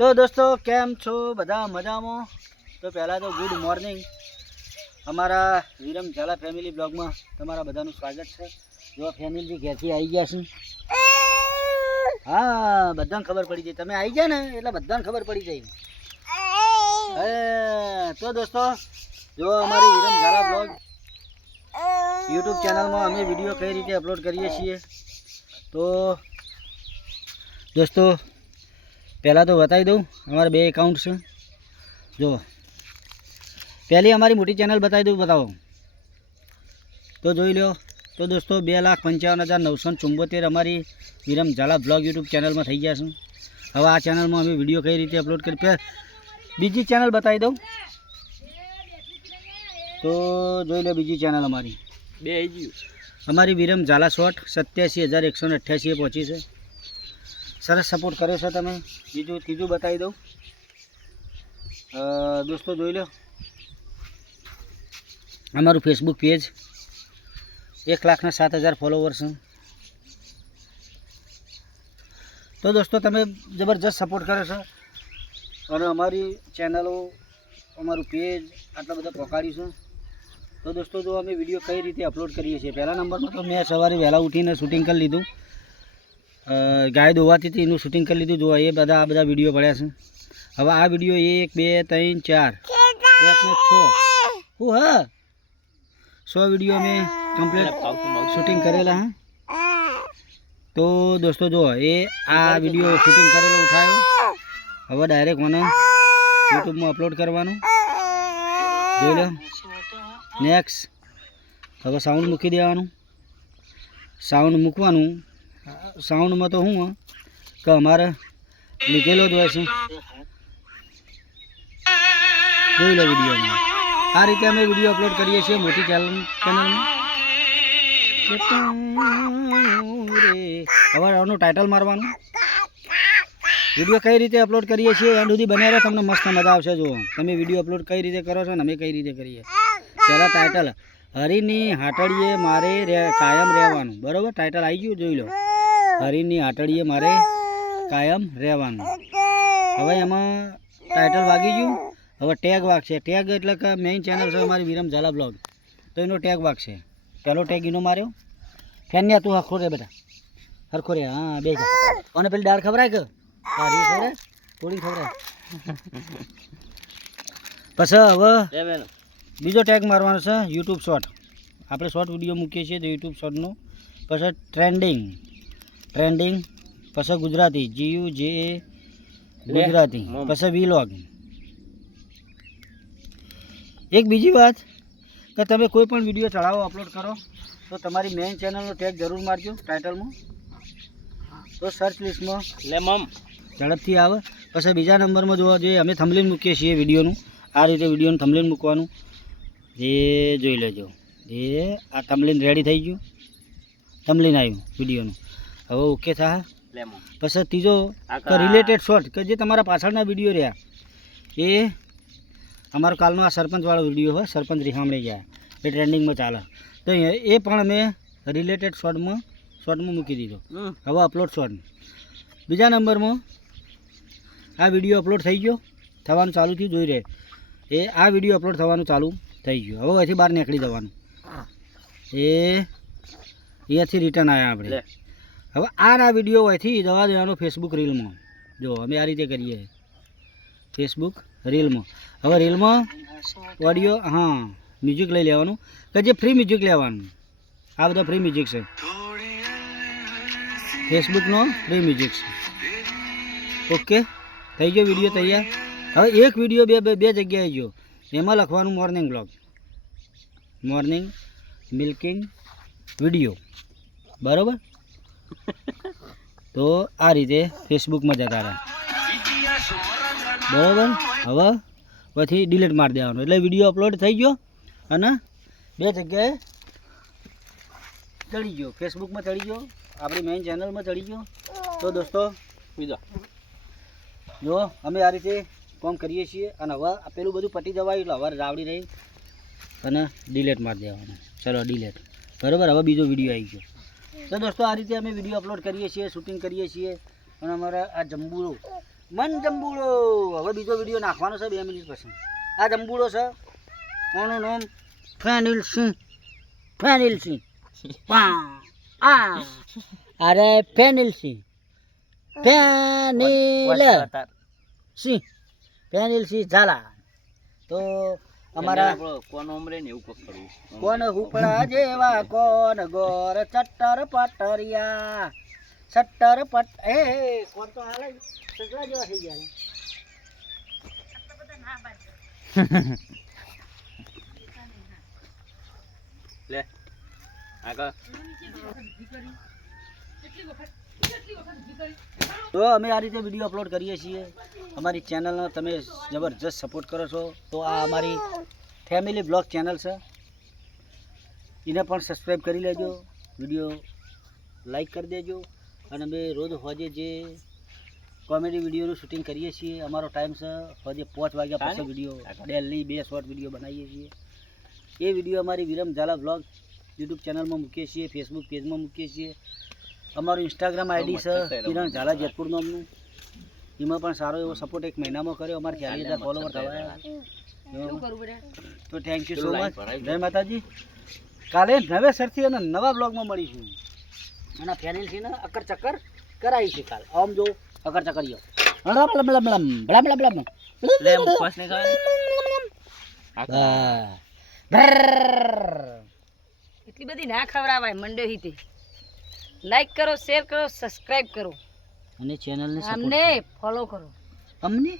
તો દોસ્તો કેમ છો બધા મજામાં? તો પહેલાં તો ગુડ મોર્નિંગ. અમારા વિરમ ઝાલા ફેમિલી બ્લોગમાં તમારા બધાનું સ્વાગત છે. જો ફેમિલી ઘેરથી આવી ગયા છે. હા, બધાને ખબર પડી જાય. તમે આવી ગયા ને એટલે બધાને ખબર પડી જાય. તો દોસ્તો જો અમારી વિરમ ઝાલા બ્લોગ યુટ્યુબ ચેનલમાં અમે વિડીયો કઈ રીતે અપલોડ કરીએ છીએ. તો દોસ્તો પહેલાં તો બતાવી દઉં, અમારા બે એકાઉન્ટ છે. જો પહેલી અમારી મોટી ચેનલ બતાવી દઉં, બતાવો તો જોઈ લો. તો દોસ્તો 2,55,974 અમારી વિરમ ઝાલા બ્લોગ યુટ્યુબ ચેનલમાં થઈ ગયા છે. હવે આ ચેનલમાં અમે વિડીયો કઈ રીતે અપલોડ કરી. બીજી ચેનલ બતાવી દઉં તો જોઈ લો. બીજી ચેનલ અમારી અમારી વિરમ ઝાલા શોર્ટ 87,188 પહોંચી છે. સરસ સપોર્ટ કર્યો છે તમે. ત્રીજું બતાવી દઉં દોસ્તો જોઈ લો. અમારું ફેસબુક પેજ 1,07,000 ફોલોવર્સ છે. તો દોસ્તો તમે જબરજસ્ત સપોર્ટ કર્યો છે અને અમારી ચેનલો અમારું પેજ આટલા બધા પહોંચાડ્યું છે. તો દોસ્તો જો અમે વિડીયો કઈ રીતે અપલોડ કરીએ છીએ. પહેલા નંબરમાં તો મેં સવારે વહેલા ઉઠીને શૂટિંગ કરી લીધું. ગાય દોવાતી હતી એનું શૂટિંગ કરી લીધું. જો એ બધા વિડીયો પડ્યા છે. હવે આ વિડીયો 1, 2, 3, 4, 5 ને 6 હું 100 વિડીયો અમે કમ્પ્લીટ શૂટિંગ કરેલા. તો દોસ્તો જો આ વિડીયો શૂટિંગ કરેલો ઉઠાયો. હવે ડાયરેક્ટ મને યુટ્યુબમાં અપલોડ કરવાનું. જોઈ લો. નેક્સ્ટ હવે સાઉન્ડ મૂકી દેવાનું. સાઉન્ડ મૂકવાનું. સાઉન્ડમાં તો શું કે અમારે લીધેલો જ હોય છે. જોઈ લો વિડીયોમાં. આ રીતે અમે વિડીયો અપલોડ કરીએ છીએ મોટી ચેનલમાં. હવે આનું ટાઇટલ મારવાનું. વિડીયો કઈ રીતે અપલોડ કરીએ છીએ એન્ડ સુધી બન્યા રહે, તમને મસ્ત મજા આવશે. જુઓ તમે વિડીયો અપલોડ કઈ રીતે કરો છો ને અમે કઈ રીતે કરીએ. પહેલાં ટાઇટલ હરીની હાટડીએ મારે કાયમ રહેવાનું. બરાબર, ટાઇટલ આવી ગયું. જોઈ લો. હરીની હાટડીએ મારે કાયમ રહેવાનું. હવે એમાં ટાઇટલ વાગી ગયું. હવે ટેગ વાગશે. ટેગ એટલે કે મેઇન ચેનલ છે અમારી વિરમ ઝાલા બ્લોગ, તો એનો ટેગ વાગશે. પહેલો ટેગ એનો માર્યો. ફેન્યા તું હરખો રે બેટા, હરખો રે. હા બે અને પેલી દાળ ખવરાય કે સારી ખવરાય, થોડી ખવરાય. પછી હવે બીજો ટેગ મારવાનો છે યુટ્યુબ શોર્ટ. આપણે શોર્ટ વિડીયો મૂકીએ છીએ તો યુટ્યુબ શોર્ટનો. પછી ટ્રેન્ડિંગ. પછી ગુજરાતી GUJ ગુજરાતી. પછી વીલોગ. એક બીજી વાત કે તમે કોઈ પણ વિડીયો ચડાવો અપલોડ કરો તો તમારી મેઇન ચેનલનો ટેગ જરૂર મારજો ટાઇટલમાં. તો સર્ચ લિસ્ટમાં ઝડપથી આવે. પછી બીજા નંબરમાં જોવા જોઈએ અમે થંબનેલ મૂકીએ છીએ વિડીયોનું. આ રીતે વિડીયોનું થંબનેલ મૂકવાનું. જે જોઈ લેજો. આ થંબનેલ રેડી થઈ ગયું. થંબનેલ આવ્યું વિડીયોનું. હવે ઓકે થાય. પછી ત્રીજો રિલેટેડ શોર્ટ કે જે તમારા પાછળના વિડીયો રહ્યા એ અમારો કાલનો આ સરપંચવાળો વિડીયો હોય, સરપંચ રીહામણી જાય એ ટ્રેન્ડિંગમાં ચાલે, તો એ પણ અમે રિલેટેડ શોર્ટમાં મૂકી દીધો. હવે અપલોડ શોર્ટ. બીજા નંબરમાં આ વિડીયો અપલોડ થઈ ગયો, થવાનું ચાલુ થયું. જોઈ રહે આ વિડીયો અપલોડ થવાનું ચાલુ થઈ ગયું. હવે અહીંથી બહાર નીકળી જવાનું. અહીંયાથી રિટર્ન આવ્યા આપણે. હવે આ વિડીયો અહીંથી જવા દેવાનો ફેસબુક રીલમાં. જો અમે આ રીતે કરીએ ફેસબુક રીલમાં. હવે રીલમાં ઓડિયો મ્યુઝિક લઈ લેવાનું કે જે ફ્રી મ્યુઝિક લેવાનું. આ બધા ફ્રી મ્યુઝિક છે. ફેસબુકનો ફ્રી મ્યુઝિક છે. ઓકે થઈ ગયો વિડીયો તૈયાર. હવે એક વિડીયો બે જગ્યાએ ગયો. એમાં લખવાનું morning blog, morning milking video. બરાબર. તો આ રીતે ફેસબુકમાં જતા રહે. બરાબર. હવે પછી ડિલીટ મારી દેવાનું. એટલે વિડીયો અપલોડ થઈ ગયો અને બે જગ્યાએ ચડી ગયો. ફેસબુકમાં ચડી ગયો, આપણી મેઇન ચેનલમાં ચડી ગયો. તો દોસ્તો જો અમે આ રીતે કામ કરીએ છીએ. અને હવે પેલું બધું પટી જવાયું એટલે હવે રાવડી રહી અને ડિલીટ મારી દેવાનું. ચલો ડિલીટ. બરાબર. હવે બીજો વિડીયો આવી ગયો. તો દોસ્તો આ રીતે અમે વિડીયો અપલોડ કરીએ છીએ, શૂટિંગ કરીએ છીએ. અને અમારા આ જંબુરો મન જંબુડો. હવે બીજો વિડીયો નાખવાનો છે 2 મિનિટ પછી. આ જંબુડો છે, કોનું નામ ફેનિલ સિંહ. ફેનિલ સિંહ અરે ફેનિલ સિંહ, ફેનિલ સિંહ, ફેનિલ સિંહ ઝાલા. તો અમારા કોણ ઉમરે ને એવું કોક કરવું. કોણ હુપડા જેવા કોણ ગોર ચટ્ટર પટરિયા ચટ્ટર પટ એ કોણ તો હાલે સગલા જેવા થઈ ગયા. લે આગળ. તો અમે આ રીતે વિડીયો અપલોડ કરીએ છીએ. અમારી ચેનલનો તમે જબરજસ્ત સપોર્ટ કરો છો. તો આ અમારી ફેમિલી બ્લોગ ચેનલ છે, એને પણ સબસ્ક્રાઈબ કરી લેજો, વિડીયો લાઈક કરી દેજો. અને અમે રોજ હોજે જે કોમેડી વિડીયોનું શૂટિંગ કરીએ છીએ, અમારો ટાઈમ છે હોજે 5 વાગ્યા પછી વિડીયો ડેલી 2 શોર્ટ વિડીયો બનાવીએ છીએ. એ વિડીયો અમારી વિરમ ઝાલા બ્લોગ યુટ્યુબ ચેનલમાં મૂકીએ છીએ, ફેસબુક પેજમાં મૂકીએ છીએ. અમારું ઇન્સ્ટાગ્રામ આઈડી છે કિરણ ઝાલા જેતપુર નામનું. એમાં પણ સારો એવો સપોર્ટ 1 મહિનામાં કર્યો. અમારે 40,000 ફોલોવર થવા. તો થેન્ક યુ સો મચ. જય માતાજી. કાલે નવેસરથી અને નવા બ્લોગમાં મળીશું. અને ફેનિલથી ને અકર ચક્કર કરાવીશું કાલ. આમ જો અકર ચક્કરીઓ લે ઉપવાસ ને ખાય. એટલી બધી ના ખવડાવાય મંડે હિતે. લાઈક કરો, શેર કરો, સબસ્ક્રાઇબ કરો અને ચેનલને અમને ફોલો કરો. અમને